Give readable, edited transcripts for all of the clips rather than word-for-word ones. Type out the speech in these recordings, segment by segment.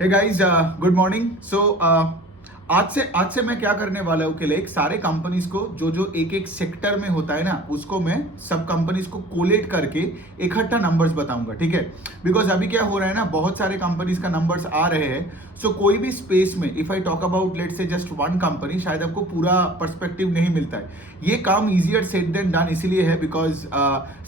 Hey guys, good morning. आज से मैं क्या करने वाला हूँ कि लाइक सारे कंपनीज को जो जो एक एक सेक्टर में होता है ना, उसको मैं सब कंपनीज को कोलेट करके इकट्ठा नंबर्स बताऊंगा, ठीक है। बिकॉज अभी क्या हो रहा है ना, बहुत सारे कंपनीज का नंबर्स आ रहे हैं। सो कोई भी स्पेस में if I talk about let's say just one company, शायद आपको पूरा पर्सपेक्टिव नहीं मिलता है। ये काम इजियर सेड देन डन इसीलिए है बिकॉज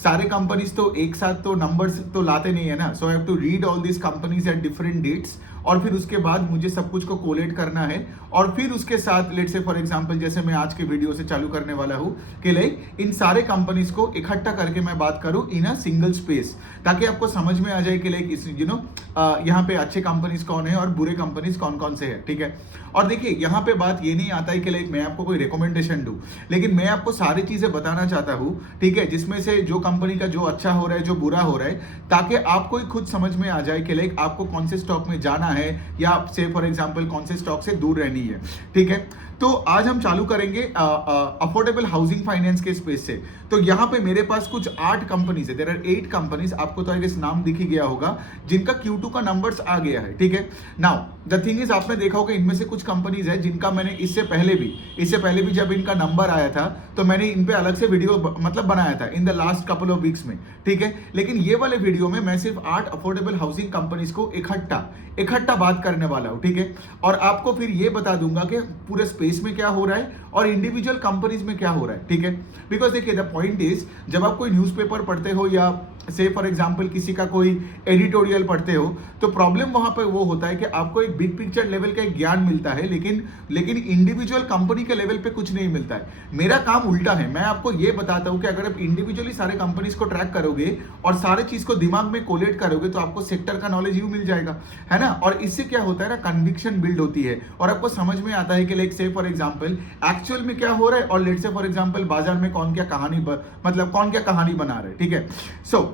सारे कंपनीज तो एक साथ तो नंबर्स तो लाते नहीं है ना। So I have to read all this companies at different dates और फिर उसके बाद मुझे सब कुछ को कोलेट करना है। और फिर उसके साथ लेट से फॉर एग्जांपल जैसे मैं आज के वीडियो से चालू करने वाला हूं कि लाइक इन सारे कंपनीज को इकट्ठा करके मैं बात करूं इन अ सिंगल स्पेस, ताकि आपको समझ में आ जाए कि लाइक इस यहाँ पे अच्छे कंपनीज कौन है और बुरे कंपनीज कौन कौन से हैं, ठीक है। और देखिए यहाँ पे बात ये नहीं आता है कि लाइक मैं आपको कोई रिकमेंडेशन दूं, लेकिन मैं आपको सारी चीजें बताना चाहता हूँ, ठीक है, जिसमें से जो कंपनी का जो अच्छा हो रहा है, जो बुरा हो रहा है, ताकि आपको ही खुद समझ में आ जाए कि लाइक आपको कौन से स्टॉक में जाना है या से फॉर एग्जांपल कौन से स्टॉक से दूर रहनी है, ठीक है। तो आज हम चालू करेंगे अफोर्डेबल हाउसिंग फाइनेंस के स्पेस से। तो यहाँ पे मेरे पास कुछ 8 कंपनीज है, देयर आर 8 कंपनीज, आपको तो आई गेस नाम दिख ही गया होगा, जिनका Q2 का नंबर्स आ गया है, ठीक है। नाउ द थिंग इज, आपने देखा होगा इनमें से कुछ कंपनीज है जिनका मैंने इससे पहले भी जब इनका नंबर आया था तो मैंने इन पे अलग से वीडियो मतलब बनाया था in the last couple of weeks में, ठीक है। लेकिन ये वाले वीडियो में मैं सिर्फ 8 अफोर्डेबल हाउसिंग कंपनीज को इकट्ठा बात करने वाला हूं, ठीक है। और आपको फिर ये बता दूंगा कि पूरे स्पेस में क्या हो रहा है और इंडिविजुअल कंपनीज में क्या हो रहा है, ठीक है। बिकॉज देखिए द पॉइंट इज, जब आप कोई न्यूज़पेपर पढ़ते हो या से फॉर एग्जांपल किसी का कोई एडिटोरियल पढ़ते हो, तो प्रॉब्लम वहां पर वो होता है कि आपको एक बिग पिक्चर लेवल का एक ज्ञान मिलता है, लेकिन इंडिविजुअल कंपनी के लेवल पे कुछ नहीं मिलता है। मेरा काम उल्टा है, मैं आपको ये बताता हूं कि अगर आप इंडिविजुअली सारे कंपनीज को ट्रैक करोगे और सारे चीज को दिमाग में कोलेट करोगे तो आपको सेक्टर का नॉलेज यूं मिल जाएगा, है ना। और इससे क्या होता है ना, कन्विक्शन बिल्ड होती है और आपको समझ में आता है कि लाइक से फॉर एग्जांपल एक्चुअल में क्या हो रहा है और लेट से फॉर एग्जांपल बाजार में कौन क्या कहानी बना रहा है, ठीक है। सो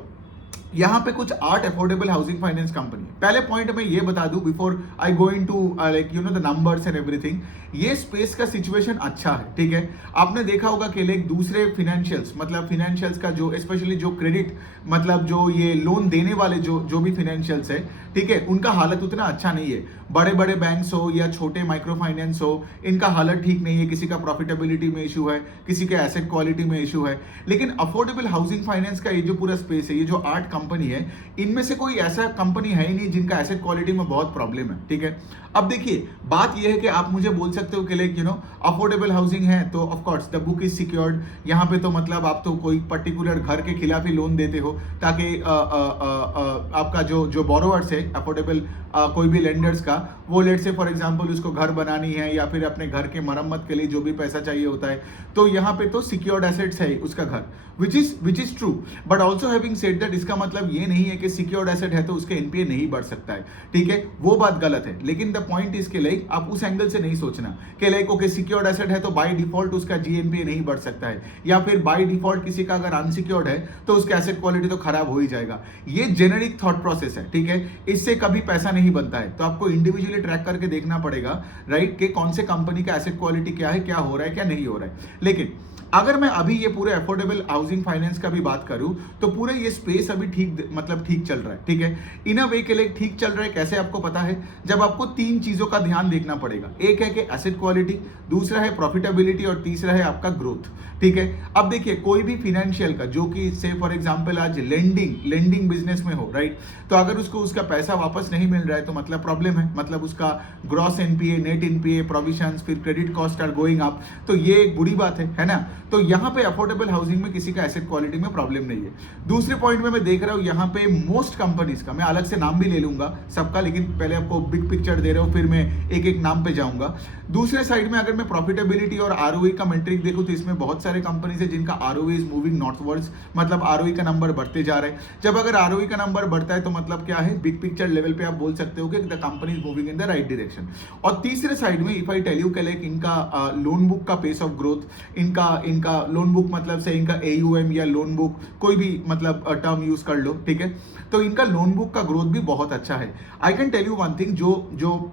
यहाँ पे कुछ 8 अफोर्डेबल हाउसिंग फाइनेंस कंपनी। पहले पॉइंट में ये बता दूं before I go into like the numbers and everything, ये स्पेस का सिचुएशन अच्छा है, ठीक है। आपने देखा होगा कि लाइक दूसरे फिनेंशियल्स का जो स्पेशली जो क्रेडिट मतलब जो ये लोन देने वाले जो भी फिनेंशियल्स है, ठीक है, उनका हालत उतना अच्छा नहीं है। बड़े बड़े बैंक्स हो या छोटे माइक्रो फाइनेंस हो, इनका हालत ठीक नहीं है। किसी का प्रॉफिटेबिलिटी में इशू है, किसी के एसेट क्वालिटी में इशू है। लेकिन अफोर्डेबल हाउसिंग फाइनेंस का ये जो पूरा स्पेस है, ये जो 8 कंपनी है, इनमें से कोई ऐसा कंपनी है ही नहीं जिनका एसेट क्वालिटी में बहुत प्रॉब्लम है, ठीक है। अब देखिए बात यह है कि आप मुझे बोल सकते हो कि लाइक अफोर्डेबल हाउसिंग है तो of course the book is secured. यहाँ पे तो मतलब आप तो कोई पर्टिकुलर घर के खिलाफ ही लोन देते हो ताकि आपका जो बोरोवर्स है अफोर्डेबल कोई भी लेंडर्स का, वो लेट से फॉर एग्जांपल उसको घर बनानी है या फिर अपने घर के मरम्मत के लिए जो भी पैसा चाहिए होता है, तो यहाँ पे तो सिक्योर्ड एसेट्स है उसका घर, which is true. But also having said that, इसका मतलब ये नहीं है कि सिक्योर्ड एसेट है तो उसके एनपीए नहीं बढ़ सकता है, ठीक है, वो बात गलत है। लेकिन द पॉइंट इज के लाइक आप उस एंगल से नहीं सोचना कि लाइक ओके सिक्योर्ड एसेट है तो बाय डिफॉल्ट उसका जीएनपीए नहीं बढ़ सकता है, या फिर बाय डिफॉल्ट किसी का अगर अनसिक्योर्ड है तो उसका एसेट क्वालिटी तो खराब हो ही जाएगा। ये जेनेरिक थॉट प्रोसेस है, ठीक है, इससे कभी पैसा नहीं बनता है। तो आपको इंडिविजुअली ट्रैक करके देखना पड़ेगा, राइट, कि कौन से कंपनी का एसेट क्वालिटी क्या है, क्या हो रहा है, क्या नहीं हो रहा है। लेकिन अगर मैं अभी ये पूरे अफोर्डेबल हाउसिंग फाइनेंस का भी बात करूं तो पूरे ये स्पेस अभी ठीक चल रहा है, ठीक है। इन अ वे के लिए ठीक चल रहा है कैसे आपको पता है, जब आपको 3 चीजों का ध्यान देखना पड़ेगा। एक है कि एसेट क्वालिटी, दूसरा है प्रॉफिटेबिलिटी और तीसरा है आपका ग्रोथ, ठीक है। अब देखिए कोई भी फिनेंशियल का जो कि से फॉर एग्जांपल आज लेंडिंग बिजनेस में हो, राइट, तो अगर उसको उसका पैसा वापस नहीं मिल रहा है तो मतलब प्रॉब्लम है, मतलब उसका gross NPA, net NPA, provisions, फिर credit cost are going up, तो ये एक बुरी बात है ना। तो यहाँ पे अफोर्डेबल हाउसिंग में किसी का एसेट क्वालिटी में प्रॉब्लम नहीं है। दूसरे पॉइंट में मैं देख रहा हूँ यहाँ पे मोस्ट कंपनीज का, मैं अलग से नाम भी ले लूंगा सबका, लेकिन पहले आपको बिग पिक्चर दे रहा हूँ, फिर मैं एक एक नाम पे जाऊंगा। दूसरे साइड में अगर मैं प्रॉफिटेबिलिटी और आरओई का मेट्रिक देखूं तो इसमें बहुत सारे कंपनीज है जिनका आरओई इज मूविंग नॉर्थवर्ड्स, मतलब आरओई का नंबर बढ़ते जा रहे हैं। जब अगर आरओई का नंबर बढ़ता है तो मतलब क्या है, बिग पिक्चर लेवल पे आप बोल सकते हो कि the company is moving in the right direction. और तीसरे साइड में if I tell you like इनका लोन बुक का पेस ऑफ ग्रोथ, इनका लोन बुक मतलब से इनका एयूएम या लोन बुक कोई भी मतलब टर्म यूज कर लो, ठीक है, तो इनका लोन बुक का ग्रोथ भी बहुत अच्छा है। I can tell you one thing, जो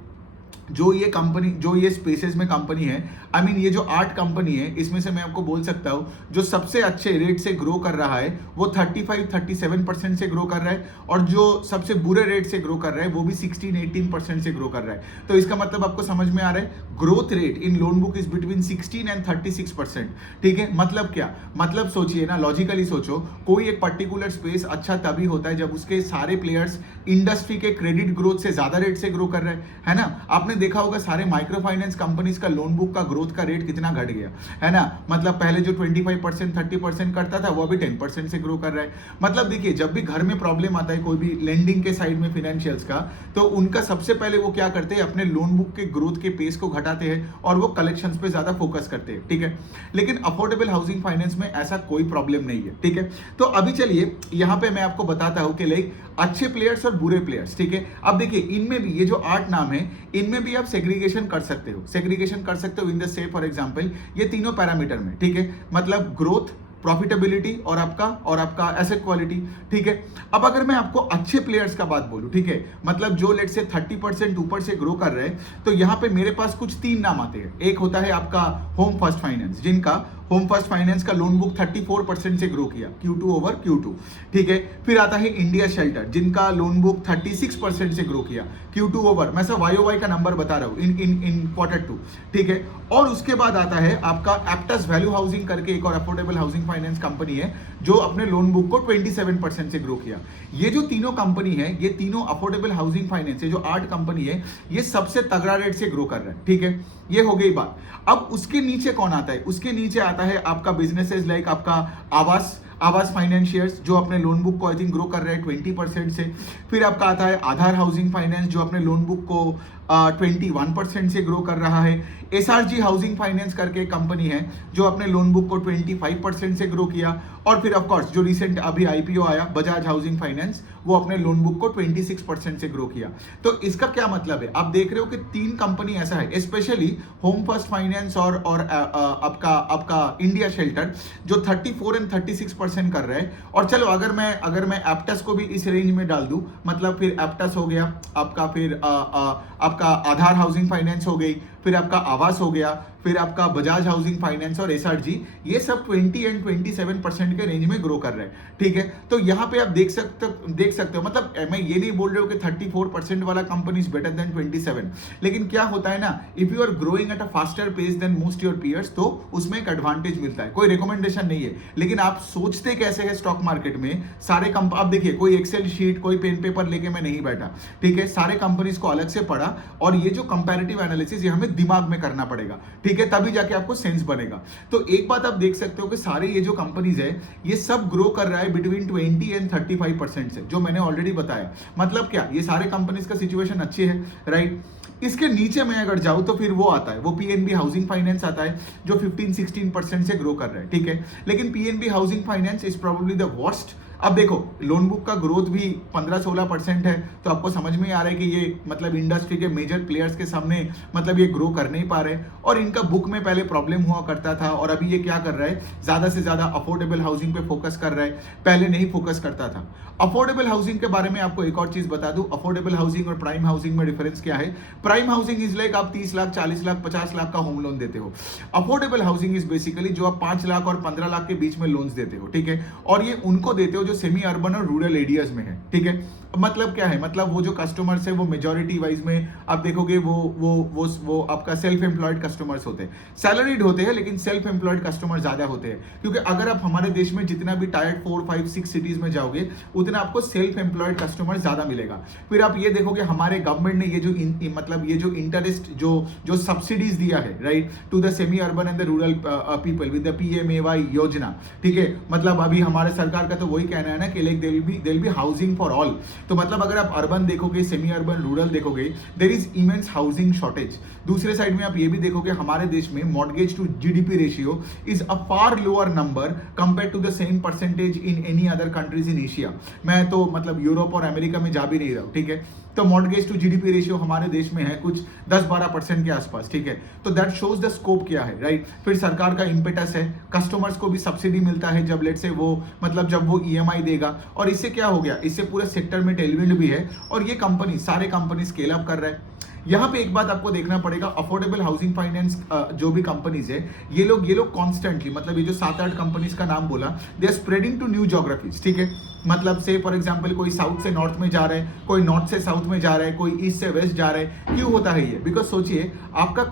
जो ये कंपनी, जो ये स्पेसेस में कंपनी है, आई मीन ये जो 8 कंपनी है, इसमें से मैं आपको बोल सकता हूँ जो सबसे अच्छे रेट से ग्रो कर रहा है वो 35-37% से ग्रो कर रहा है, और जो सबसे बुरे रेट से ग्रो कर रहा है वो भी 16-18% से ग्रो कर रहा है। तो इसका मतलब आपको समझ में आ रहा है, growth rate in loan book is between 16 and 36%। ठीक है, मतलब क्या, मतलब सोचिए ना, लॉजिकली सोचो, कोई एक पर्टिकुलर स्पेस अच्छा तभी होता है जब उसके सारे प्लेयर्स इंडस्ट्री के क्रेडिट ग्रोथ से ज्यादा रेट से ग्रो कर रहे हैं, है ना। आपने देखा होगा सारे माइक्रो फाइनेंस कंपनीज का लोन बुक का ग्रोथ का रेट कितना घट गया, है ना। मतलब पहले जो 25% 30% करता था वो अभी 10% से ग्रो कर रहा है। मतलब देखिए, जब भी घर में प्रॉब्लम आता है कोई भी लेंडिंग के साइड में फाइनेंशियल्स का, तो उनका सबसे पहले वो क्या करते हैं, अपने लोन बुक के ग्रोथ के पेस को घटाते हैं और वो कलेक्शंस पे ज्यादा फोकस करते हैं। ठीक है, लेकिन अफोर्डेबल हाउसिंग फाइनेंस में ऐसा कोई प्रॉब्लम नहीं है। ठीक है, तो अभी चलिए यहाँ पे मैं आपको बताता हूँ कि लाइक अच्छे प्लेयर्स और बुरे प्लेयर्स। ठीक है, अब देखिए इनमें भी ये जो 8 नाम है, इनमें भी आप सेग्रीगेशन कर सकते हो, सेग्रीगेशन कर सकते हो इन द से फॉर एग्जांपल ये तीनों पैरामीटर में। ठीक है, मतलब ग्रोथ, प्रॉफिटेबिलिटी और आपका एसेट क्वालिटी। ठीक है, अब अगर मैं आपको अच्छे प्लेयर्स का बात बोलूं, ठीक है, मतलब जो लेट से 30% ऊपर से ग्रो कर रहे हैं, तो यहां पे मेरे पास कुछ 3 नाम आते हैं। एक होता है आपका होम फर्स्ट फाइनेंस, जिनका होम फर्स्ट फाइनेंस का लोन बुक 34% से ग्रो किया Q2 ओवर Q2। ठीक है, फिर आता है इंडिया शेल्टर, जिनका लोन बुक 36% से ग्रो किया Q2 ओवर, मैं सब YOY का नंबर बता रहा हूँ इन Q2। ठीक है, और उसके बाद आता है आपका एप्टस वैल्यू हाउसिंग करके एक और अफोर्डेबल हाउसिंग फाइनेंस कंपनी है, जो अपने लोन बुक को 27% से ग्रो किया। ये जो तीनों कंपनी है, ये तीनों अफोर्डेबल हाउसिंग फाइनेंस, ये जो 8 कंपनी है, ये सबसे तगड़ा रेट से ग्रो कर रहा है। ठीक है, ये हो गई बात। अब उसके नीचे कौन आता है, उसके नीचे आता है आपका बिजनेसेस लाइक आपका आवास फाइनेंशियर्स, जो अपने लोन बुक को आई थिंक ग्रो कर रहे हैं 20% से। फिर आपका आता है आधार हाउसिंग फाइनेंस, जो अपने लोन बुक को 21% से ग्रो कर रहा है। SRG हाउसिंग फाइनेंस करके एक कंपनी है, जो अपने लोन बुक को 25% से ग्रो किया। और फिर ऑफ कोर्स जो रिसेंट अभी IPO आया बजाज हाउसिंग फाइनेंस, वो अपने लोन बुक को 26% से ग्रो किया। तो इसका क्या मतलब है, आप देख रहे हो कि 3 कंपनी ऐसा है, स्पेशली होम फर्स्ट फाइनेंस और आपका इंडिया शेल्टर, जो 34 एंड 36% कर रहे हैं। और चलो अगर मैं एप्टस को भी इस रेंज में डाल दूं, मतलब फिर एप्टस हो गया आपका, फिर आपका आधार हाउसिंग फाइनेंस हो गई, फिर आपका आवास हो गया, फिर आपका बजाज हाउसिंग फाइनेंस और SRG, ये सब 20 एंड 27% के रेंज में ग्रो कर रहे हैं। ठीक है, तो यहाँ पे आप देख सकते हो, मतलब मैं ये नहीं बोल रहे हो कि 34% वाला कंपनी इज बेटर देन 27, लेकिन क्या होता है ना, if you are growing at a faster pace than most your peers, तो उसमें एक एडवांटेज मिलता है। कोई रिकमेंडेशन नहीं है, लेकिन आप सोचते कैसे है स्टॉक मार्केट में सारे आप देखिए, कोई एक्सेल शीट, कोई पेन पेपर लेके मैं नहीं बैठा। ठीक है, सारे कंपनीज को अलग से पढ़ा, और ये जो कंपैरेटिव एनालिसिस ये हमें दिमाग में करना पड़ेगा। ठीक है, तभी जाके आपको सेंस बनेगा। तो एक बात आप देख सकते हो कि सारे ये जो कंपनीज है, ये सब ग्रो कर रहा है बिटवीन 20 एंड 35% से, जो मैंने ऑलरेडी बताया। मतलब क्या, ये सारे कंपनीज का सिचुएशन अच्छी है, राइट। इसके नीचे मैं अगर जाऊं तो फिर वो आता है, वो PNB हाउसिंग फाइनेंस आता है, जो 15-16% से ग्रो कर रहा है। ठीक है, लेकिन PNB housing finance is probably the worst. अब देखो, लोन बुक का ग्रोथ भी 15-16% है, तो आपको समझ में आ रहा है कि ये मतलब इंडस्ट्री के मेजर प्लेयर्स के सामने मतलब ये ग्रो कर नहीं पा रहे, और इनका बुक में पहले प्रॉब्लम हुआ करता था, और अभी ये क्या कर रहा है, ज्यादा से ज्यादा अफोर्डेबल हाउसिंग पे फोकस कर रहा है, पहले नहीं फोकस करता था। अफोर्डेबल हाउसिंग के बारे में आपको एक और चीज बता दूं, अफोर्डेबल हाउसिंग और प्राइम हाउसिंग में डिफरेंस क्या है। प्राइम हाउसिंग इज लाइक आप 30 लाख, 40 लाख, 50 लाख का होम लोन देते हो। अफोर्डेबल हाउसिंग इज बेसिकली जो आप 5 लाख और 15 लाख के बीच में लोन्स देते हो। ठीक है, और ये उनको देते हो जो सेमी अर्बन और रूरल एरियाज में है। ठीक है, मतलब क्या है, मतलब वो जो कस्टमर्स है वो मेजॉरिटी वाइज में आप देखोगे वो आपका सेल्फ एम्प्लॉयड कस्टमर्स होते हैं, सैलरीड होते हैं, लेकिन सेल्फ एम्प्लॉयड कस्टमर ज्यादा होते हैं। क्योंकि अगर आप हमारे देश में जितना भी टायर 4, 5, 6 सिटीज में जाओगे, उतना आपको सेल्फ एम्प्लॉयड कस्टमर ज्यादा मिलेगा। फिर आप ये देखोगे हमारे गवर्नमेंट ने ये जो इंटरेस्ट जो सब्सिडीज दिया है, right, to the semi urban and the rural people with the PMAY योजना। ठीक है, मतलब अभी हमारे सरकार का तो वही कहना है ना कि like there will be housing for all. तो मतलब अगर आप अर्बन देखोगे, सेमी अर्बन, रूरल देखोगे, there is immense housing shortage. दूसरे साइड में आप ये भी देखोगे हमारे देश में mortgage to GDP ratio is a far lower number compare to the same percentage in any other countries in Asia. मैं तो मतलब यूरोप और अमेरिका में जा भी नहीं रहा हूं। ठीक है, तो मॉर्गेज टू GDP रेशियो हमारे देश में है कुछ 10-12% के आसपास। ठीक है, तो दैट शोज द स्कोप क्या है, राइट। फिर सरकार का इंपेटस है, कस्टमर्स को भी सब्सिडी मिलता है जब लेट से वो मतलब जब वो EMI देगा, और इससे क्या हो गया, इससे पूरे सेक्टर में टेलविंड भी है, और ये कंपनी सारे कंपनी स्केल अप कर रहे हैं। यहाँ पे एक बात आपको देखना पड़ेगा, अफोर्डेबल हाउसिंग फाइनेंस जो भी कंपनीज है, ये लोग कॉन्स्टेंटली, मतलब ये जो 7-8 कंपनीज का नाम बोला, they are spreading to new geographies, ठीक है। मतलब से फॉर एग्जांपल कोई साउथ से नॉर्थ में जा रहा है, कोई नॉर्थ से साउथ में जा रहा है, कोई ईस्ट से वेस्ट जा रहा है। क्यों होता है ये? बिकॉज सोचिए, आपका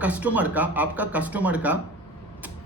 कस्टमर का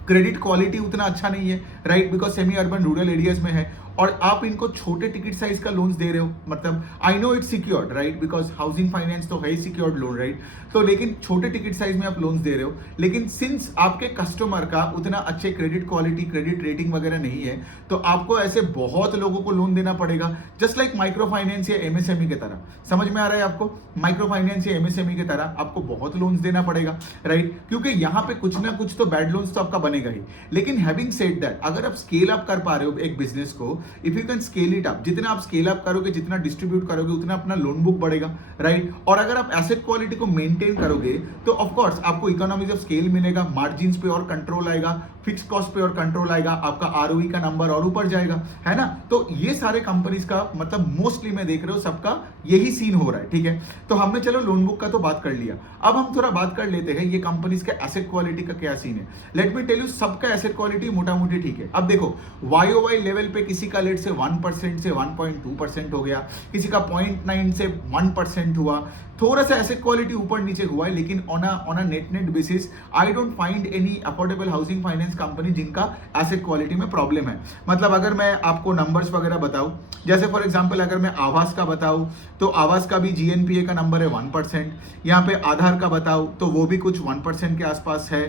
क्रेडिट क्वालिटी उतना अच्छा नहीं है, right, because semi urban rural areas में है, और आप इनको छोटे टिकट साइज का लोन्स दे रहे हो। मतलब I know it's secured, right, because housing finance तो है ही सिक्योर्ड लोन, राइट। तो लेकिन छोटे टिकट साइज में आप लोन्स दे रहे हो, लेकिन सिंस आपके कस्टमर का उतना अच्छे क्रेडिट क्वालिटी, क्रेडिट रेटिंग वगैरह नहीं है, तो आपको ऐसे बहुत लोगों को लोन देना पड़ेगा, जस्ट लाइक माइक्रो फाइनेंस या एमएसएमई की तरह। समझ में आ रहा है आपको? माइक्रो फाइनेंस या एमएसएमई की तरह आपको बहुत लोन्स देना पड़ेगा, राइट, क्योंकि यहाँ पे कुछ ना कुछ तो बैड लोन्स तो आपका बनेगा ही। लेकिन हैविंग सेड दैट, अगर आप स्केल अप कर पा रहे हो एक बिजनेस को, if you can scale it up, जितना आप स्केल अप करोगे, जितना डिस्ट्रीब्यूट करोगे, उतना अपना लोन बुक बढ़ेगा, राइट। और अगर आप एसेट क्वालिटी को मेंटेन करोगे तो ऑफ कोर्स आपको इकोनॉमीज ऑफ स्केल मिलेगा, मार्जिन्स पे और कंट्रोल आएगा, फिक्स कॉस्ट पे और कंट्रोल आएगा, आपका आरओई का नंबर और ऊपर जाएगा, है ना। तो ये सारे कंपनीज का मतलब मोस्टली मैं देख रहा हूं सबका यही सीन हो रहा है, ठीक है। तो हमने चलो लोन बुक का तो बात कर लिया, अब हम थोड़ा बात कर लेते हैं ये कंपनीज के एसेट क्वालिटी का क्या सीन है। लेट मी टेल यू, सबका एसेट क्वालिटी मोटा मोटी ठीक है। अब देखो वाईओवाई लेवल पे किसी का लेट से 1% से 1.2% हो गया, किसी का 0.9 से 1% हुआ, थोड़ा सा एसेट क्वालिटी ऊपर नीचे हुआ है, लेकिन on a net basis I don't find any affordable housing finance company जिनका एसेट क्वालिटी में प्रॉब्लम है। मतलब अगर मैं आपको नंबर्स वगैरह बताऊं, जैसे फॉर एग्जांपल अगर मैं आवास का बताऊं तो आवास का भी जीएनपीए का नंबर है 1%, यहाँ पे आधार का बताऊं तो वो भी कुछ 1% के आसपास है।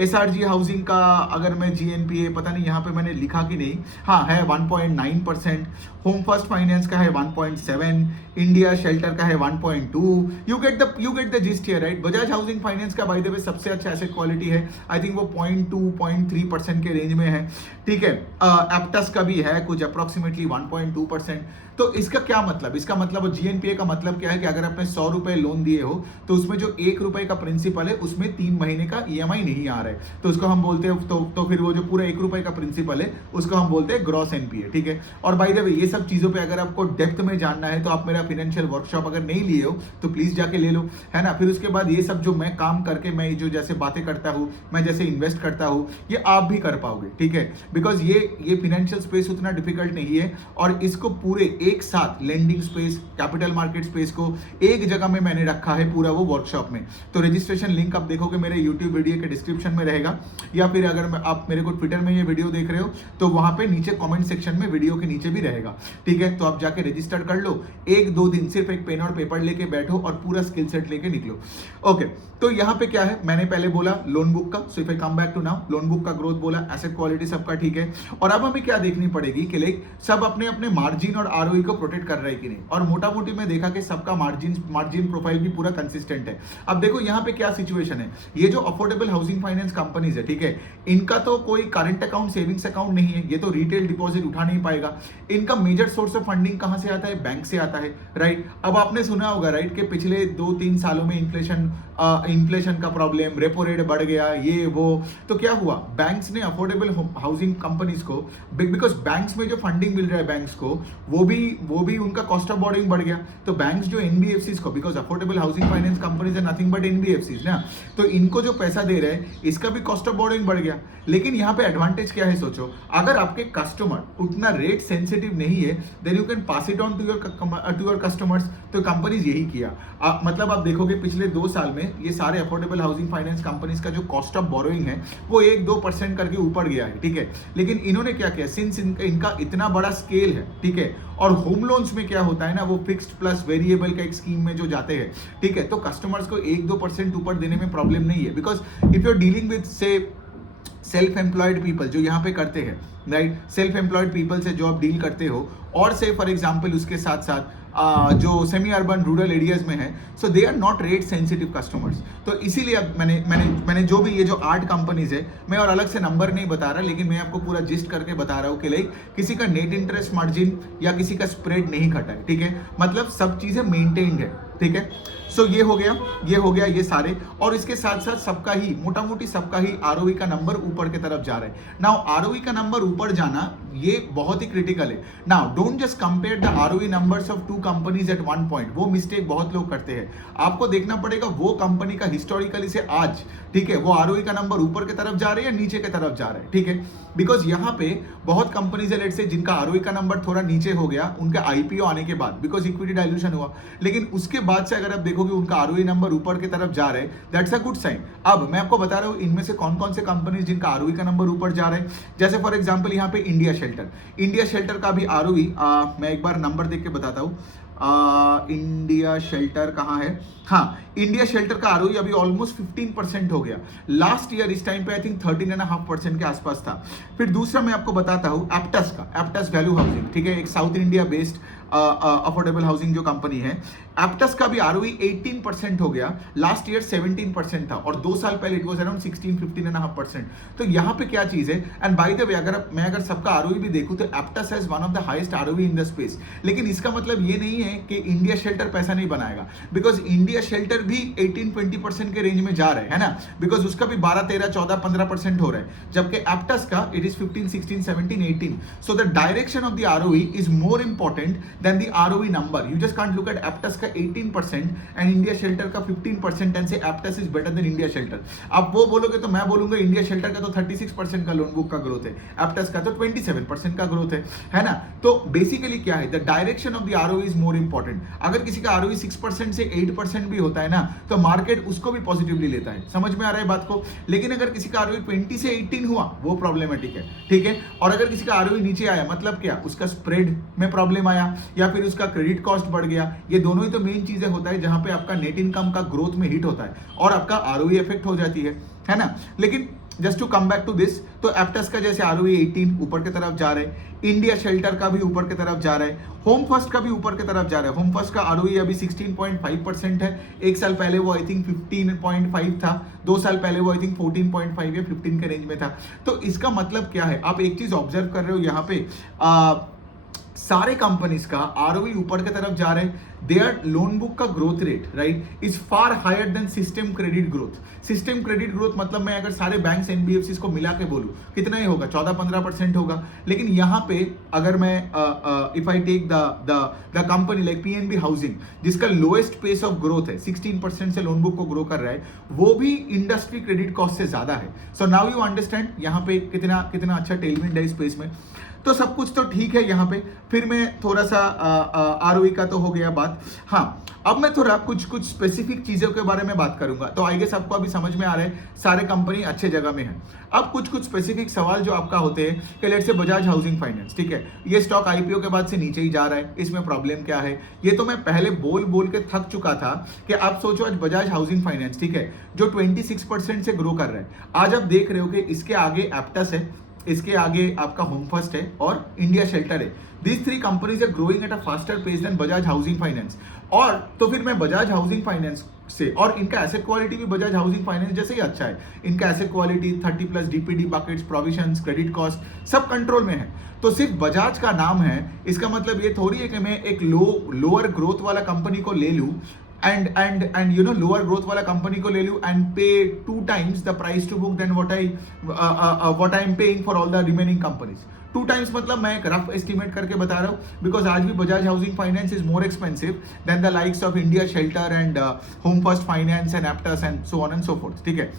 एसआरजी हाउसिंग का अगर मैं जीएनपीए, पता नहीं यहाँ पे मैंने लिखा कि नहीं, हाँ है 1.9%, होम फर्स्ट फाइनेंस का है 1.7, इंडिया शेल्टर का है 1.2। You get the gist here, right. Bajaj housing Finance का बाय द वे सबसे अच्छा एसेट क्वालिटी है, आई थिंक वो 0.2-0.3% के रेंज में है, ठीक है। एप्टस का भी है कुछ अप्रोक्सीमेटली 1.2%। तो इसका क्या मतलब, इसका मतलब जीएनपीए का मतलब क्या है कि अगर आपने 100 रुपए लोन दिए हो तो उसमें जो 1 रुपए का प्रिंसिपल है उसमें 3 महीने का ईएमआई नहीं आ रहा है, तो उसको हम बोलते हैं, तो फिर वो जो पूरा 1 रुपए का प्रिंसिपल है उसको हम बोलते हैं ग्रॉस एनपीए, ठीक है। और बाय द वे ये सब चीजों पे अगर आपको डेप्थ में जानना है तो आप मेरा फाइनेंशियल वर्कशॉप अगर नहीं लिए हो तो प्लीज जाके ले लो, है ना। फिर उसके बाद ये सब जो मैं काम करके, मैं जो जैसे बातें करता हूँ, मैं जैसे इन्वेस्ट करता हूँ, ये आप भी कर पाओगे, ठीक है। बिकॉज ये फाइनेंशियल स्पेस उतना डिफिकल्ट नहीं है, और इसको पूरे एक साथ lending space, capital market space को एक जगह में मैंने रखा है पूरा वो वर्कशॉप में। तो रजिस्ट्रेशन लिंक आप देखोगे मेरे यूट्यूब वीडियो के डिस्क्रिप्शन में रहेगा, या फिर अगर आप मेरे को ट्विटर में ये वीडियो देख रहे हो तो वहां पे नीचे कमेंट सेक्शन में वीडियो के नीचे भी रहेगा, ठीक है। तो आप जाके रजिस्टर कर लो, 1-2 दिन सिर्फ एक पेन और पेपर लेके बैठो और पूरा स्किल सेट लेके निकलो, ओके। तो यहाँ पे क्या है, मैंने पहले बोला लोन बुक का, so if I come back to now, loan book का ग्रोथ बोला, एसेट क्वालिटी सबका ठीक है। और अब हमें क्या देखनी पड़ेगी कि लाइक सब अपने अपने मार्जिन और आरओई को प्रोटेक्ट कर रहे हैं कि नहीं। और मोटा मोटी में देखा कि सबका मार्जिन प्रोफाइल भी पूरा कंसिस्टेंट है। अब देखो यहाँ पे क्या सिचुएशन है, ये जो अफोर्डेबल हाउसिंग फाइनेंस कंपनीज है, ठीक है, इनका तो कोई करंट अकाउंट, सेविंग्स अकाउंट नहीं है, ये तो रिटेल डिपॉजिट उठा नहीं पाएगा। इनका मेजर सोर्स ऑफ फंडिंग कहां से आता है? बैंक से आता है, राइट। अब आपने सुना होगा, राइट, कि पिछले 2-3 सालों में इन्फ्लेशन का प्रॉब्लम, रेपो रेट बढ़ गया, ये वो, तो क्या हुआ, बैंक्स ने अफोर्डेबल हाउसिंग कंपनीज को, बिकॉज बैंक्स में जो फंडिंग मिल रहा है बैंक्स को, वो भी उनका कॉस्ट ऑफ बोरिंग बढ़ गया। तो बैंक्स जो एनबीएफसीज को, because affordable housing finance companies है नथिंग बट एनबीएफसीज ना, तो इनको जो पैसा दे रहे हैं इसका भी कॉस्ट ऑफ बोरिंग बढ़ गया। लेकिन यहाँ पे एडवांटेज क्या है, सोचो, अगर आपके कस्टमर उतना रेट सेंसिटिव नहीं है, then you can pass it on to your customers. तो कंपनीज यही किया, मतलब आप देखोगे पिछले 2 साल में ये सारे अफोर्डेबल हाउसिंग फाइनेंस कंपनीज का जो कॉस्ट ऑफ बोरोइंग है वो 1-2% करके ऊपर गया है, ठीक है। लेकिन इन्होंने क्या किया, सिंस इनका इतना बड़ा स्केल है, ठीक है, और होम लोन्स में क्या होता है ना, वो फिक्स्ड प्लस वेरिएबल का एक स्कीम में जो जाते हैं, ठीक है, तो कस्टमर्स को 1-2% ऊपर देने में प्रॉब्लम नहीं है। Because if you are dealing with say self employed people जो यहाँ पे करते हैं, राइट, सेल्फ एम्प्लॉयड पीपल से जो आप डील करते हो, और से फॉर एग्जांपल उसके साथ साथ जो सेमी अर्बन रूरल एरियाज में है, so they are not rate sensitive customers. तो इसीलिए अब मैंने जो भी ये जो 8 कंपनीज है, मैं और अलग से नंबर नहीं बता रहा, लेकिन मैं आपको पूरा जिस्ट करके बता रहा हूँ कि लाइक किसी का नेट इंटरेस्ट मार्जिन या किसी का स्प्रेड नहीं घटा है, ठीक है, मतलब सब चीजें मेंटेन्ड है, ठीक है। सो ये हो गया ये सारे, और इसके साथ साथ सबका ही मोटा मोटी सबका ही आरओई का नंबर ऊपर की तरफ जा रहा है। नाउ आरओई का नंबर ऊपर जाना ये बहुत ही क्रिटिकल है। Now don't just compare the ROE numbers of two companies at one point, वो मिस्टेक बहुत लोग करते हैं। आपको देखना पड़ेगा वो कंपनी का हिस्टोरिकली से आज, ठीक है, वो आरओई का नंबर ऊपर की तरफ जा रहे हैं या नीचे की तरफ जा रहे हैं, ठीक है। बिकॉज यहाँ पे बहुत कंपनीज है लेट से जिनका आरओई का नंबर थोड़ा नीचे हो गया उनका आईपीओ आने के बाद, बिकॉज इक्विटी डाइल्यूशन हुआ, लेकिन उसके बाद से अगर आप देखोगे उनका आरओई नंबर ऊपर की तरफ जा रहे हैं, दैट्स अ गुड साइन। अब मैं आपको बता रहा हूँ इनमें से कौन कौन से कंपनीज जिनका आरओई का नंबर ऊपर जा रहे हैं। जैसे फॉर एग्जांपल यहाँ पे इंडिया शेल्टर का भी आरओई मैं एक बार नंबर देख के बताता हूँ। इंडिया शेल्टर कहाँ है? हाँ, इंडिया शेल्टर का आरओई अभी ऑलमोस्ट 15% हो गया। लास्ट ईयर इस टाइम पे आई थिंक 13.5% के आसपास था। फिर दूसरा मैं आपको बताता हूँ एप्टस वैल्यू हाउसिंग, ठीक है, एक south India based affordable housing जो कंपनी है। एप्टस का भी आरओई 18% हो गया, लास्ट ईयर 17% था, और 2 साल पहले इट वाज अराउंड 15.5%। तो यहाँ पे क्या चीज है, एंड बाय द वे अगर सबका आरओई भी देखूं तो Aptus has one of the highest ROE in the space. लेकिन इसका मतलब ये नहीं है कि इंडिया शेल्टर पैसा नहीं बनाएगा, बिकॉज इंडिया शेल्टर भी 18-20% के रेंज में जा रहे है ना, बिकॉज उसका भी 12, 13, 14, 15% हो रहा है, जबकि एप्टस का इट इज 15, 16, 17, 18। So the direction of the ROE is more important than the ROE number. You just can't look at Aptus का 18% एंड इंडिया शेल्टर का 15% and say Aptus is better than India Shelter. आप वो बोलोगे तो मैं बोलूंगा इंडिया शेल्टर का तो 36% का लोन बुक का ग्रोथ है, एप्टस का तो 27% का ग्रोथ है ना। तो बेसिकली क्या है, the direction of the ROE is more important. अगर किसी का आरओई 6% से 8% भी होता है ना, तो मार्केट उसको भी पॉजिटिवली लेता है। समझ में आ रहा है बात को? लेकिन अगर किसी का आरओई 20 से 18 हुआ, वो प्रॉब्लमेटिक है, ठीक है। और अगर किसी का आरओई नीचे आया, मतलब क्या, उसका स्प्रेड में प्रॉब्लम आया या फिर उसका क्रेडिट कॉस्ट बढ़ गया, ये दोनों ही तो मेन चीजें होता है जहां पे आपका नेट इनकम का ग्रोथ में हिट होता है और आपका आरओई इफेक्ट हो जाती है ना। लेकिन just to come back to this, तो एप्टस का जैसे आरओई 18 ऊपर की तरफ जा रहा है, इंडिया शेल्टर का भी ऊपर की तरफ जा रहा है, होम फर्स्ट का भी ऊपर की तरफ जा रहा है। होम फर्स्ट का आरओई अभी 16.5% है, एक साल पहले वो आई थिंक 15.5 था, 2 साल पहले वो आई थिंक 14.5 या 15 के रेंज में था। तो इसका मतलब क्या है, आप एक चीज ऑब्जर्व कर रहे हो यहाँ पे, सारे कंपनीज का आरओई ऊपर की तरफ जा रहे हैं। देयर लोन बुक का growth rate, right, is far higher than system credit growth. System credit growth मतलब मैं अगर सारे बैंक्स एनबीएफसी को मिला के बोलूं कितना ही होगा, 14-15% होगा। लेकिन यहाँ पे अगर मैं if I take the company like PNB housing, जिसका लोएस्ट पेस ऑफ ग्रोथ है, 16% से लोन बुक को ग्रो कर रहा है, वो भी इंडस्ट्री क्रेडिट कॉस्ट से ज्यादा है। सो नाउ यू अंडरस्टैंड यहाँ पे कितना अच्छा टेलविंड है स्पेस में। तो सब कुछ तो ठीक है यहाँ पे। फिर मैं थोड़ा सा आरओई का तो हो गया बात। हाँ, अब मैं थोड़ा कुछ स्पेसिफिक चीजों के बारे में बात करूंगा। तो आई गेस आपको अभी समझ में आ रहा है सारे कंपनी अच्छे जगह में है। अब कुछ स्पेसिफिक सवाल जो आपका होते हैं कि let's say Bajaj housing finance, ठीक है, ये स्टॉक आईपीओ के बाद से नीचे ही जा रहा है, इसमें प्रॉब्लम क्या है? ये तो मैं पहले बोल के थक चुका था कि आप सोचो आज बजाज हाउसिंग फाइनेंस, ठीक है, जो 26% से ग्रो कर रहा है, आज आप देख रहे हो कि इसके आगे एप्टस है, इसके आगे आपका होम फर्स्ट है और इंडिया शेल्टर है। These 3 companies are growing at a faster pace than Bajaj housing Finance. और तो फिर मैं बजाज हाउसिंग फाइनेंस से, और इनका एसेट क्वालिटी भी बजाज हाउसिंग फाइनेंस जैसे ही अच्छा है, इनका asset quality 30+ DPD buckets, provisions, credit cost सब कंट्रोल में है। तो सिर्फ बजाज का नाम है, इसका मतलब ये थोड़ी है कि मैं एक लोअर ग्रोथ वाला कंपनी को ले लूं and you know lower growth वाला कंपनी को ले लूं and pay 2 times the price to book than what I am paying for all the remaining companies। 2 times मतलब मैं एक रफ एस्टिमेट करके बता रहा हूँ, बिकॉज आज भी Bajaj housing finance is more expensive than the likes of India shelter and home first finance and Aptus and so on and so fourth, ठीक है।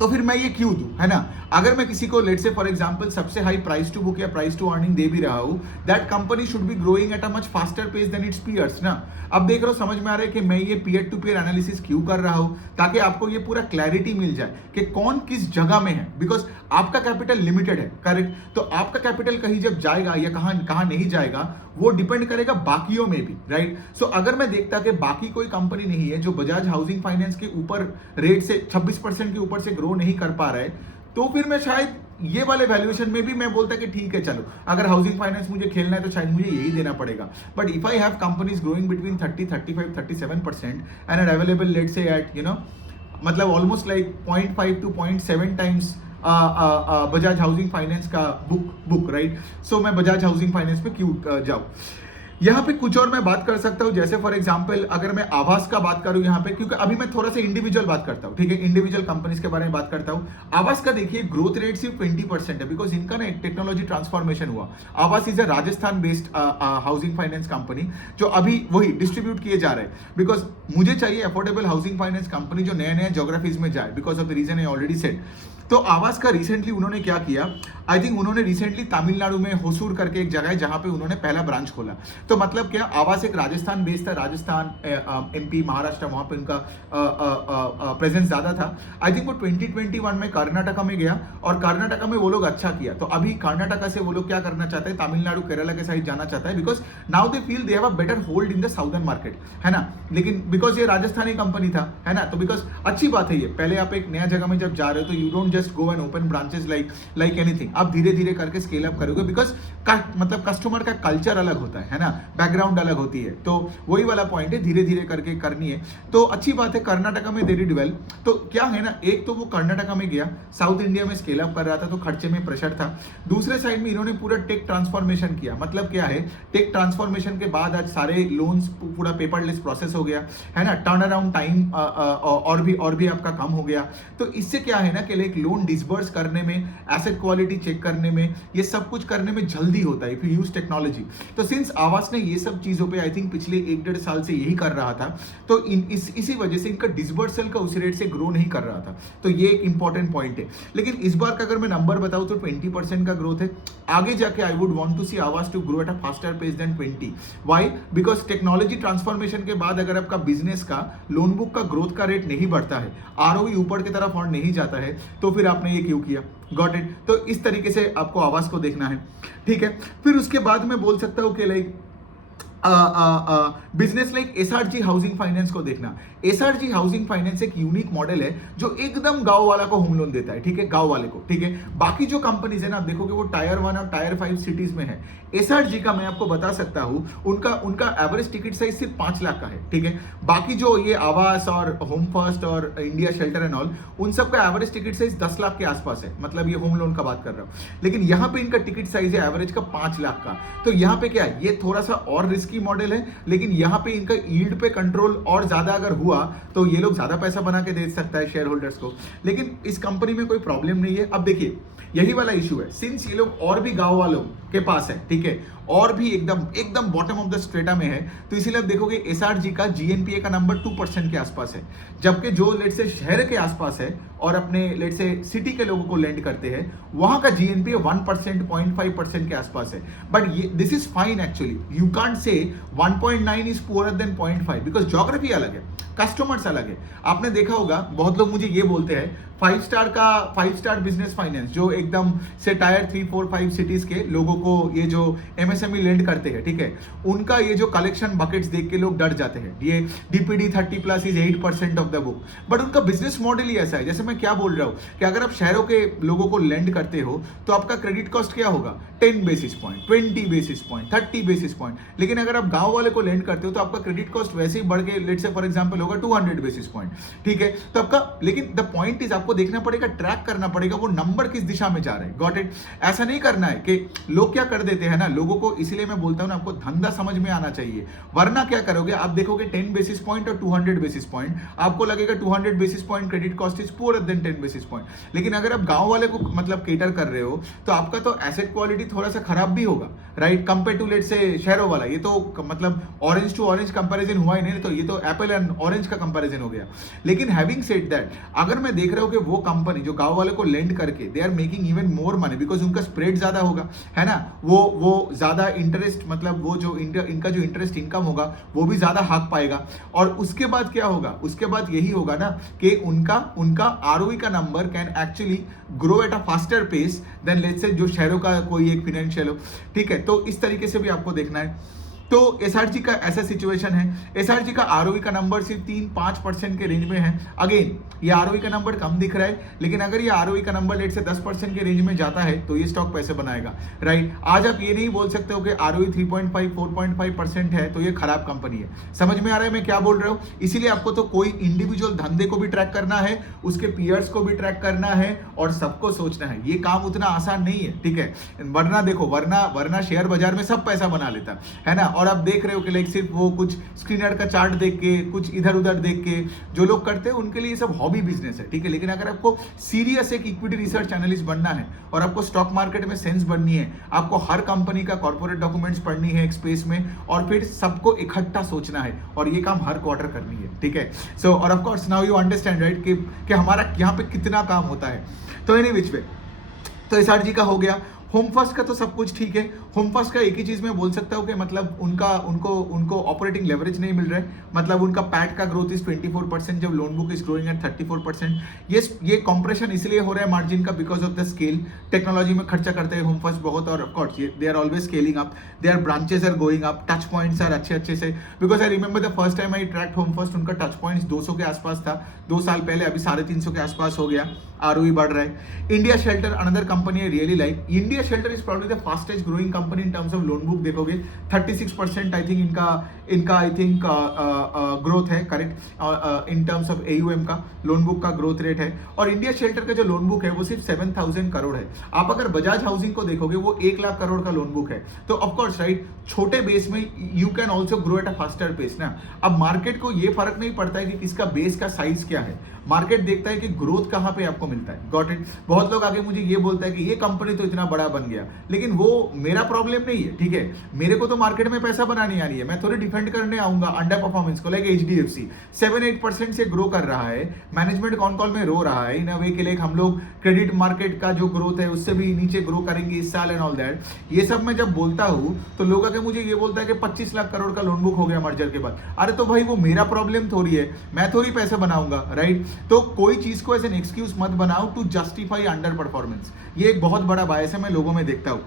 तो फिर मैं ये क्यों दूं, है ना? अगर मैं किसी को लेट से फॉर एग्जांपल सबसे हाई प्राइस टू बुक या प्राइस टू अर्निंग दे भी रहा हूं, that company should be growing at a much faster pace than its peers ना। अब देख रहे हो, समझ में आ रहा है कि मैं ये पीयर टू पीयर एनालिसिस क्यों कर रहा हूं, ताकि आपको ये पूरा क्लैरिटी मिल जाए कि कौन किस जगह में है। बिकॉज आपका कैपिटल लिमिटेड है, करेक्ट, तो आपका कैपिटल कहीं जब जाएगा या कहां नहीं जाएगा वो डिपेंड करेगा बाकियों में भी, राइट। सो अगर मैं देखता कि बाकी कोई कंपनी नहीं है जो बजाज हाउसिंग फाइनेंस के ऊपर रेट से 26% के ऊपर से ग्रो नहीं कर पा रहा है, तो फिर मैं शायद ये वाले वैल्यूएशन में भी मैं बोलता कि ठीक है, चलो अगर हाउसिंग फाइनेंस मुझे खेलना है तो शायद मुझे यही देना पड़ेगा। But if I have companies growing between 30, 35, 37% and are available let's say at मतलब almost like 0.5 to 0.7 times Bajaj housing Finance का बुक, राइट। सो मैं बजाज हाउसिंग फाइनेंस पे क्यों जाऊं? यहाँ पे कुछ और मैं बात कर सकता हूँ, जैसे फॉर एग्जांपल अगर मैं आवास का बात करूँ यहाँ पे, क्योंकि अभी मैं थोड़ा सा इंडिविजुअल बात करता हूँ, ठीक है, इंडिविजुअल कंपनीज के बारे में बात करता हूँ। आवास का देखिए ग्रोथ रेट सिर्फ 20% है, बिकॉज इनका ना एक टेक्नोलॉजी ट्रांसफॉर्मेशन हुआ। आवास is a Rajasthan based housing finance company जो अभी वही डिस्ट्रीब्यूट किए जा रहे हैं, बिकॉज मुझे चाहिए अफोर्डेबल हाउसिंग फाइनेंस कंपनी जो नए नए ज्योग्राफीज में जाए, because of the reason I already said. तो आवास का रिसेंटली उन्होंने क्या किया, आई थिंक उन्होंने रिसेंटली तमिलनाडु में होसूर करके एक जगह है जहां पे उन्होंने पहला ब्रांच खोला। तो मतलब क्या, आवास एक राजस्थान बेस्ड था, राजस्थान एमपी महाराष्ट्र वहां पे उनका प्रेजेंस ज्यादा था। आई थिंक वो 2021 में कर्नाटका में गया और कर्नाटका में वो लोग अच्छा किया। तो अभी कर्नाटका से वो लोग क्या करना चाहते हैं, तमिलनाडु केरला के साइड जाना चाहता है, because now they feel they have a better hold in the southern market, है ना। लेकिन बिकॉज ये राजस्थानी कंपनी था, है ना, तो बिकॉज अच्छी बात है ये, पहले आप एक नया जगह में जब जा रहे हो तो you don't just go and open branches like anything, आप धीरे धीरे करके स्केल अप करोगे, बिकॉज मतलब कस्टमर का कल्चर अलग होता है ना, बैकग्राउंड अलग होती है। तो वही वाला पॉइंट है, धीरे धीरे करके करनी है। तो अच्छी बात है, कर्नाटका में दे डिड वेल। तो क्या है ना, एक तो वो कर्नाटका में गया, साउथ इंडिया में स्केल अप कर रहा था, तो खर्चे में प्रेशर था। दूसरे साइड में इन्होंने पूरा टेक ट्रांसफॉर्मेशन किया। मतलब क्या है, टेक ट्रांसफॉर्मेशन के बाद आज सारे लोन्स पूरा पेपरलेस प्रोसेस हो गया, है ना, टर्न अराउंड टाइम और भी आपका कम हो गया। तो इससे क्या है ना कि लाइक लोन डिसबर्स करने में, एसेट क्वालिटी चेक करने में, ये सब कुछ करने में जल्दी होता है इफ यू यूज टेक्नोलॉजी। तो सिंस आवास ने ये सब चीजों पे आई थिंक पिछले 1-1.5 साल से यही कर रहा था, तो इसी वजह से इनका डिसबर्सल का उस रेट से ग्रो नहीं कर रहा था। तो ये एक इंपॉर्टेंट पॉइंट है। लेकिन इस बार का अगर मैं नंबर बताऊं तो 20% का ग्रोथ है। आगे जाके I would want to see Aavas to grow at a faster pace than 20। Why? Because technology transformation के बाद अगर आपका बिजनेस का लोन बुक का ग्रोथ का रेट नहीं बढ़ता है, आरओई ऊपर की तरफ और नहीं जाता है, तो फिर आपने ये क्यों किया? Got it? तो इस तरीके से आपको आवास को देखना है, ठीक है। फिर उसके बाद मैं बोल सकता हूं कि like business like SRG housing finance को देखना। एसआरजी हाउसिंग फाइनेंस एक यूनिक मॉडल है जो एकदम गांव वाला को होम लोन देता है, ठीक है, गांव वाले को, ठीक है। बाकी जो कंपनीज है ना, आप देखोगे वो टायर 1 और टायर 5 सिटीज में है। एसआरजी का मैं आपको बता सकता हूं, उनका एवरेज टिकट साइज सिर्फ 5 लाख का है, ठीक है। बाकी जो ये आवास और होम फर्स्ट और इंडिया शेल्टर एंड ऑल, उन सब का एवरेज टिकट साइज 10 लाख के आसपास है, मतलब ये होम लोन का बात कर रहा हूं। लेकिन यहाँ पे इनका टिकट साइज है एवरेज का 5 लाख का। तो यहाँ पे क्या है, ये थोड़ा सा और रिस्की मॉडल है, लेकिन यहाँ पे इनका यील्ड पे कंट्रोल और ज्यादा अगर हुआ तो ये लोग ज्यादा पैसा बना के दे सकता है शेयर होल्डर्स को। लेकिन इस कंपनी में कोई प्रॉब्लम नहीं है। अब देखिए यही वाला इशू है, सिंस ये लोग और भी गांव वालों के पास है, ठीक है, और भी एकदम बॉटम ऑफ द स्ट्रेटा में है, तो इसीलिए आप देखोगे एसआरजी का जीएनपीए का नंबर 2% के आसपास है। जबकि जो लेट से शहर के आसपास है और अपने लेट से सिटी के लोगों को लेंड करते हैं, वहां का जीएनपीए 1%, 0.5% के आसपास है। But this is fine actually, you can't say 1.9 is poorer than 0.5, because geography अलग है, कस्टमर्स अलग है। आपने देखा होगा, बहुत लोग मुझे ये बोलते हैं 5 स्टार बिजनेस फाइनेंस जो एकदम से टायर 3, 4, 5 सिटीज के लोगों को ये जो एमएसएमई लेंड करते हैं, ठीक है, उनका ये जो कलेक्शन बकेट्स देख के लोग डर जाते हैं। ये DPD 30+ is 8% of the book, but उनका बिजनेस मॉडल ही ऐसा है। जैसे मैं क्या बोल रहा हूँ कि अगर आप शहरों के लोगों को लेंड करते हो तो आपका क्रेडिट कॉस्ट क्या होगा, 10 basis point, 20 basis point, 30 basis point. लेकिन अगर आप गांव वाले को लेंड करते हो तो आपका क्रेडिट कॉस्ट वैसे ही बढ़ के लेट से फॉर एग्जांपल होगा 200 बेसिस पॉइंट, ठीक है। तो आपका, लेकिन द पॉइंट इज आपको देखना पड़ेगा, ट्रैक करना पड़ेगा वो नंबर किस दिशा में जा रहे हैं। Got it? ऐसा नहीं करना है कि लोग क्या कर देते हैं ना, लोगों को, इसीलिए मैं बोलता हूं ना, आपको धंधा समझ में आना चाहिए। वरना क्या करोगे, आप देखोगे 10 बेसिस पॉइंट और 200 बेसिस पॉइंट, आपको लगेगा 200 basis point credit cost is poorer than 10 basis point. लेकिन अगर आप गांव वाले को मतलब केटर कर रहे हो तो आपका तो एसेट क्वालिटी थोड़ा सा खराब भी होगा, राइट, कंपेयर टू लेट से शहरों वाला। ये तो मतलब ऑरेंज टू ऑरेंज कंपैरिजन हुआ ही नहीं, तो ये तो एप्पल एंड ऑरेंज का कंपैरिजन हो गया। लेकिन हैविंग सेड दैट, अगर मैं देख रहा हूं कि वो कंपनी जो गांव वाले को लेंड करके they are making even more money, because उनका स्प्रेड ज्यादा होगा, है ना, वो ज्यादा इंटरेस्ट, मतलब वो जो इनका जो इंटरेस्ट इनकम होगा वो भी ज्यादा हाक पाएगा। और उसके बाद क्या होगा, उसके बाद यही होगा ना कि उनका आरओई का number can actually grow at a faster pace than let's say जो शहरों का कोई एक फाइनेंशियल हो, ठीक है। तो इस तरीके से भी आपको देखना है। तो एसआरजी का ऐसा सिचुएशन है, एसआरजी का आरओई का नंबर सिर्फ 3-5% के रेंज में है। अगेन ये आरओई का नंबर कम दिख रहा है, लेकिन अगर ये आरओई का नंबर लेट से 10% के रेंज में जाता है तो ये स्टॉक पैसे बनाएगा, राइट। आज आप ये नहीं बोल सकते हो कि आरओई 3.5, 4.5% है तो ये खराब कंपनी है। समझ में आ रहा है मैं क्या बोल रहा हूँ? इसीलिए आपको तो कोई इंडिविजुअल धंधे को भी ट्रैक करना है, उसके पीयर्स को भी ट्रैक करना है और सबको सोचना है। ये काम उतना आसान नहीं है, ठीक है। वरना देखो, वरना शेयर बाजार में सब पैसा बना लेता है ना, और आप देख रहे हो कि लाइक सिर्फ वो कुछ स्क्रीनर का चार्ट देख के, कुछ इधर उधर देख के जो लोग करते हैं उनके लिए ये सब हॉबी बिजनेस है, ठीक है। लेकिन अगर आपको सीरियस एक इक्विटी रिसर्च एनालिस्ट बनना है और आपको स्टॉक मार्केट में सेंस बननी है, आपको हर कंपनी का कॉर्पोरेट डॉक्यूमेंट्स पढ़नी है एक स्पेस में, और फिर सबको इकट्ठा सोचना है, और ये काम हर क्वार्टर करनी है, ठीक है। सो और of course now you understand right कि हमारा यहाँ पे कितना काम होता है। तो एनी विच वे, तो एसआरजी का हो गया। होम फर्स्ट का तो सब कुछ ठीक है। होम फर्स्ट का एक ही चीज मैं बोल सकता हूँ कि मतलब उनको ऑपरेटिंग लेवरेज नहीं मिल रहा है, मतलब उनका पैट का ग्रोथ इज 24% जब loan book is growing at 34%। ये कॉम्प्रेशन इसलिए हो रहा है मार्जिन का because of the scale. Technology में खर्चा करते हैं होम फर्स्ट बहुत, और of course they are always scaling up, their branches are going up, touch points are अच्छे से, because I remember the first time I tracked Home First, उनका touch points 200 के आसपास था 2 साल पहले, अभी 350 के आसपास हो गया, आरओई बढ़ रहा है। India shelter another company I really like. India shelter is probably the fastest growing company in terms of loan book. देखोगे 36% आई थिंक इनका आई थिंक ग्रोथ है, correct, in terms of AUM का loan book का growth rate है। और इंडिया शेल्टर का जो loan book है वो सिर्फ 7,000 करोड़ है। आप अगर बजाज हाउसिंग को देखोगे वो 1 लाख करोड़ का लोन बुक है। तो ऑफकोर्स राइट, छोटे बेस में you can also grow at a faster pace ना। अब मार्केट को ये फर्क नहीं पड़ता है कि किसका बेस का साइज क्या है, मार्केट देखता है कि ग्रोथ कहां पे आपको मिलता है। Got it. बहुत लोग आगे मुझे ये बोलता है कि ये कंपनी तो इतना बड़ा बन गया, लेकिन वो मेरा प्रॉब्लम नहीं है, ठीक है। मेरे को तो मार्केट में पैसा बनानी आनी है, मैं थोड़ी डिफेंड करने आऊंगा अंडर परफॉर्मेंस को। लाइक एचडीएफसी 7-8% से ग्रो कर रहा है, मैनेजमेंट कॉन कॉल में रो रहा है इन अ वे के लिए हम लोग क्रेडिट मार्केट का जो ग्रोथ है उससे भी नीचे ग्रो करेंगे इस साल एंड ऑल दैट। ये सब मैं जब बोलता हूं तो लोग आके मुझे ये बोलता है कि 25 लाख करोड़ का लोन बुक हो गया मर्जर के बाद। अरे तो भाई वो मेरा प्रॉब्लम थोड़ी है, मैं थोड़ी पैसे बनाऊंगा, राइट। तो कोई चीज को एज एन एक्सक्यूज मत बनाओ टू जस्टिफाई अंडर परफॉर्मेंस। ये एक बहुत बड़ा बायस है, मैं लोगों में देखता हूं,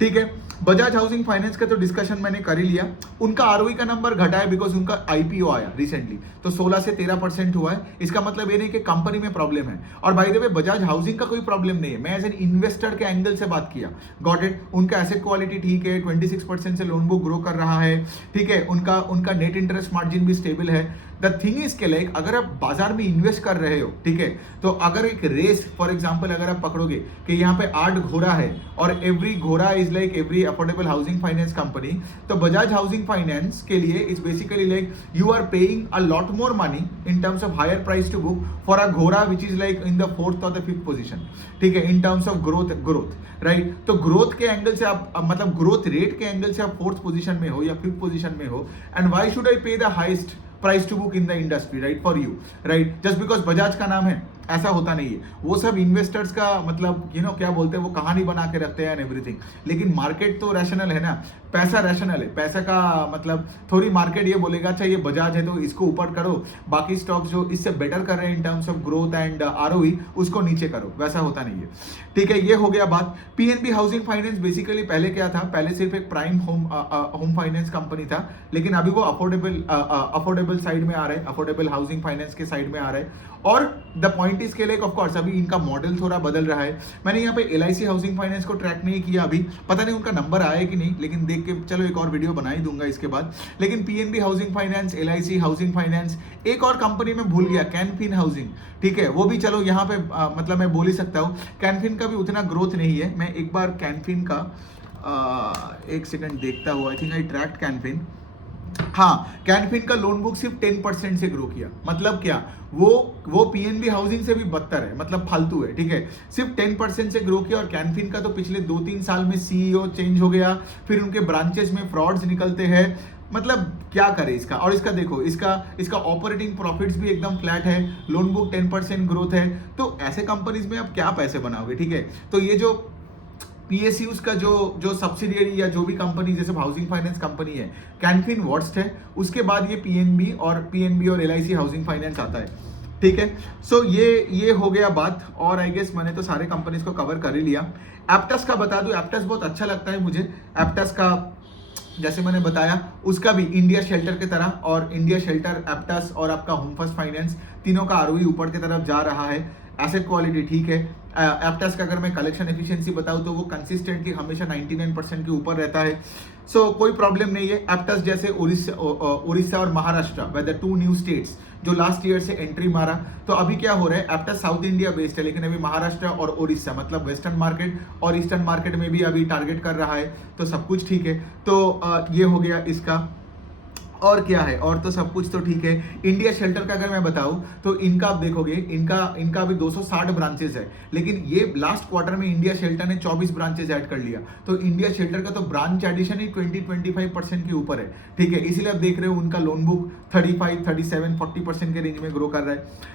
ठीक है। बजाज हाउसिंग फाइनेंस का तो डिस्कशन मैंने कर ही लिया। उनका आरओई का नंबर घटा है बिकॉज उनका आईपीओ आया रिसेंटली, तो 16 से 13% हुआ है। इसका मतलब ये नहीं कि कंपनी में प्रॉब्लम है। और by the way Bajaj housing का कोई प्रॉब्लम नहीं है, मैं एज एन इन्वेस्टर के एंगल से बात किया। Got it. उनका एसेट क्वालिटी ठीक है, 26% से लोन बुक ग्रो कर रहा है, ठीक है। उनका नेट इंटरेस्ट मार्जिन भी स्टेबल है। द थिंग इज के लाइक अगर आप बाजार में इन्वेस्ट कर रहे हो, ठीक है, तो अगर एक रेस फॉर एग्जांपल अगर आप पकड़ोगे कि यहाँ पे 8 घोड़ा है और एवरी घोड़ा is like every affordable housing finance company, तो बजाज हाउसिंग फाइनेंस के लिए is basically like you are paying a lot more money in terms of higher price to book for a घोड़ा which is like in the 4th और the 5th position, ठीक है, in terms of growth, right. तो growth के angle से आप मतलब growth rate के एंगल से आप 4th पोजिशन में हो या 5th पोजिशन में हो, and why should I pay the highest price to book in the industry, right, for you, right, just because Bajaj का नाम है। ऐसा होता नहीं है। वो सब इन्वेस्टर्स का मतलब क्या बोलते हैं, वो कहानी बना के रखते हैं एवरीथिंग। लेकिन मार्केट तो रैशनल है ना, पैसा रैशनल है। पैसा का मतलब थोड़ी मार्केट ये बोलेगा अच्छा ये बजाज है तो इसको ऊपर करो, बाकी स्टॉक्स जो इससे बेटर कर रहे हैं इन terms of growth and ROE उसको नीचे करो, वैसा होता नहीं है, ठीक है। ये हो गया बात। पीएनबी हाउसिंग फाइनेंस बेसिकली पहले क्या था, पहले सिर्फ एक प्राइम होम फाइनेंस कंपनी था, लेकिन अभी वो अफोर्डेबल साइड में आ रहा है, अफोर्डेबल हाउसिंग फाइनेंस के साइड में आ रहा है। और द पॉइंट इज के लिए ऑफ कोर्स अभी इनका मॉडल थोड़ा बदल रहा है। मैंने यहाँ पे एलआईसी हाउसिंग फाइनेंस को ट्रैक नहीं किया अभी, पता नहीं उनका नंबर आया कि नहीं, लेकिन देख के चलो एक और वीडियो बना ही दूंगा इसके बाद। लेकिन PNB housing finance, LIC housing finance, एक और कंपनी में भूल गया, कैनफिन हाउसिंग, ठीक है, वो भी चलो यहाँ पे मतलब मैं बोल ही सकता हूँ। कैनफिन का भी उतना ग्रोथ नहीं है। मैं एक बार कैनफिन का एक सेकंड देखता हूँ, I think I tracked Canfin. हाँ, कैनफिन का लोन बुक सिर्फ 10% से ग्रो किया। मतलब क्या, वो पीएनबी हाउसिंग से भी बदतर है, मतलब फालतू है, ठीक है। सिर्फ 10% से ग्रो किया। और कैनफिन का तो पिछले 2-3 साल में सीईओ चेंज हो गया, फिर उनके ब्रांचेस में फ्रॉड्स निकलते हैं, मतलब क्या करे इसका। और इसका देखो, इसका ऑपरेटिंग प्रॉफिट्स भी एकदम फ्लैट है, लोन बुक 10% ग्रोथ है। तो ऐसे कंपनीज में आप क्या पैसे बनाओगे, ठीक है। तो ये जो पीएसयूज का जो सब्सिडियरी या जो भी कंपनी जैसे हाउसिंग फाइनेंस कंपनी है, कैनफिन वर्स्ट है, उसके बाद ये पीएनबी और एलआईसी हाउसिंग फाइनेंस आता है, ठीक है। सो ये हो गया बात। और आई गेस मैंने तो सारे कंपनीज को कवर कर ही लिया। एप्टस का बता दूं, एप्टस बहुत अच्छा लगता है मुझे। एप्टस का जैसे मैंने बताया, उसका भी इंडिया शेल्टर की तरह, और इंडिया शेल्टर, एप्टस और आपका होम फर्स्ट फाइनेंस, तीनों का आरओई ऊपर की तरफ जा रहा है। एसेट क्वालिटी ठीक है। एप्टस का अगर मैं कलेक्शन एफिशिएंसी बताऊं तो वो कंसिस्टेंटली हमेशा 99% के ऊपर रहता है। सो कोई प्रॉब्लम नहीं है। एप्टस जैसे उड़ीसा और Maharashtra way the two new states जो लास्ट ईयर से एंट्री मारा, तो अभी क्या हो रहा है, एप्टस साउथ इंडिया बेस्ड है, लेकिन अभी महाराष्ट्र और उड़ीसा मतलब वेस्टर्न मार्केट और ईस्टर्न मार्केट में भी अभी टारगेट कर रहा है, तो सब कुछ ठीक है। तो ये हो गया इसका। और क्या है, और तो सब कुछ तो ठीक है। इंडिया शेल्टर का अगर मैं बताऊं तो इनका आप देखोगे, इनका अभी 260 ब्रांचेस है, लेकिन ये लास्ट क्वार्टर में इंडिया शेल्टर ने 24 ब्रांचेस ऐड कर लिया। तो इंडिया शेल्टर का तो ब्रांच एडिशन ही 20-25% के ऊपर है, ठीक है। इसीलिए आप देख रहे हो उनका लोन बुक 35, 37, 40% के रेंज में ग्रो कर रहा है।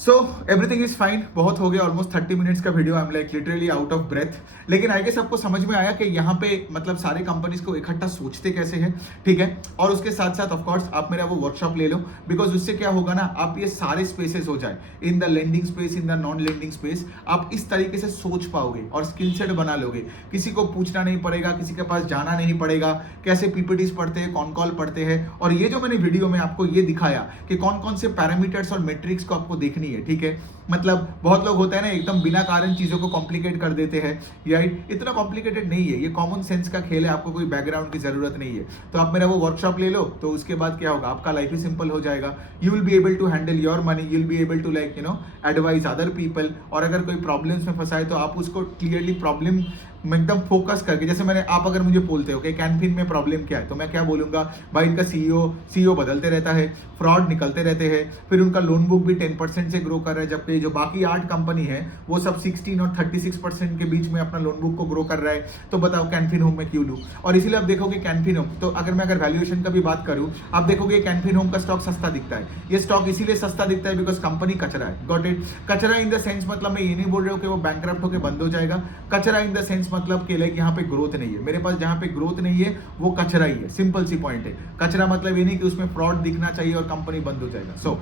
So everything is fine. बहुत हो गया, ऑलमोस्ट 30 मिनट्स का video. I am like literally out of breath, लेकिन आई गेस सबको समझ में आया कि यहाँ पे मतलब सारे कंपनीज को इकट्ठा सोचते कैसे हैं, ठीक है। और उसके साथ साथ ऑफ कोर्स आप मेरा वो वर्कशॉप ले लो, बिकॉज उससे क्या होगा ना, आप ये सारे स्पेसेस हो जाए, in the lending space, in the non lending space, आप इस तरीके से सोच पाओगे और स्किल सेट बना लोगे। किसी को पूछना नहीं पड़ेगा, किसी के पास जाना नहीं पड़ेगा, कैसे पीपीटीज पढ़ते हैं, कौन कॉल पढ़ते हैं। और ये जो मैंने वीडियो में आपको ये दिखाया कि कौन कौन से पैरामीटर्स और मेट्रिक्स को आपको देखनी है, ठीक है। मतलब बहुत लोग होते हैं ना, एकदम बिना कारण चीजों को कॉम्प्लिकेट कर देते हैं, राइट। इतना कॉम्प्लिकेटेड नहीं है, ये कॉमन सेंस का खेल है, आपको कोई बैकग्राउंड की जरूरत नहीं है। तो आप मेरा वो वर्कशॉप ले लो, तो उसके बाद क्या होगा, आपका लाइफ ही सिंपल हो जाएगा। You will be able to handle your money, you will be able to like advise other people. और अगर कोई प्रॉब्लम्स में फंसा है तो आप उसको क्लियरली प्रॉब्लम में एकदम फोकस करके, जैसे आप अगर मुझे बोलते हो कि कैनफिन में प्रॉब्लम क्या है, तो मैं क्या बोलूंगा, भाई इनका सीईओ बदलते रहता है, फ्रॉड निकलते रहते हैं, फिर उनका लोन बुक भी 10% से ग्रो कर रहा है, जबकि जो बाकी 8 कंपनी है वो सब 16 और 36% के बीच में अपना लोन बुक को ग्रो कर रहा है। तो बताओ कैनफिन होम में क्यों लूं। और इसीलिए आप देखोगे कैनफिन होम, तो अगर वैल्यूएशन का भी बात करूं, आप देखोगे कैनफिन होम का स्टॉक सस्ता दिखता है। ये स्टॉक इसीलिए सस्ता दिखता है बिकॉज कंपनी कचरा है। Got it. कचरा इन द सेंस मतलब मैं ये नहीं बोल रहा हूँ कि वो बैंकरप्ट होकर बंद हो जाएगा। कचरा इन द सेंस मतलब कि लाइक यहाँ पे ग्रोथ नहीं है। मेरे पास जहाँ पे ग्रोथ नहीं है वो कचरा ही है, सिंपल सी पॉइंट है। कचरा मतलब ये नहीं कि उसमें फ्रॉड दिखना चाहिए और कंपनी बंद हो जाएगा। सो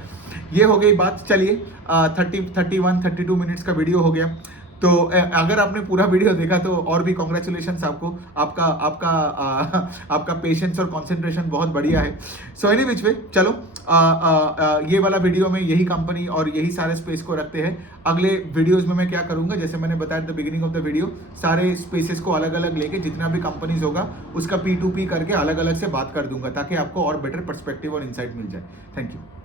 ये हो गई बात। चलिए 32 मिनट्स का वीडियो हो गया। तो अगर आपने पूरा वीडियो देखा तो और भी कॉन्ग्रेचुलेशंस आपको। आपका पेशेंस और कंसंट्रेशन बहुत बढ़िया है। सो एनी विच वे, चलो ये वाला वीडियो में यही कंपनी और यही सारे स्पेस को रखते हैं। अगले वीडियोस में मैं क्या करूंगा, जैसे मैंने बताया the beginning of the video, सारे स्पेसेस को अलग अलग लेके जितना भी कंपनीज होगा उसका P2P करके अलग अलग से बात कर दूंगा, ताकि आपको और बेटर पर्सपेक्टिव और इनसाइट मिल जाए। Thank you.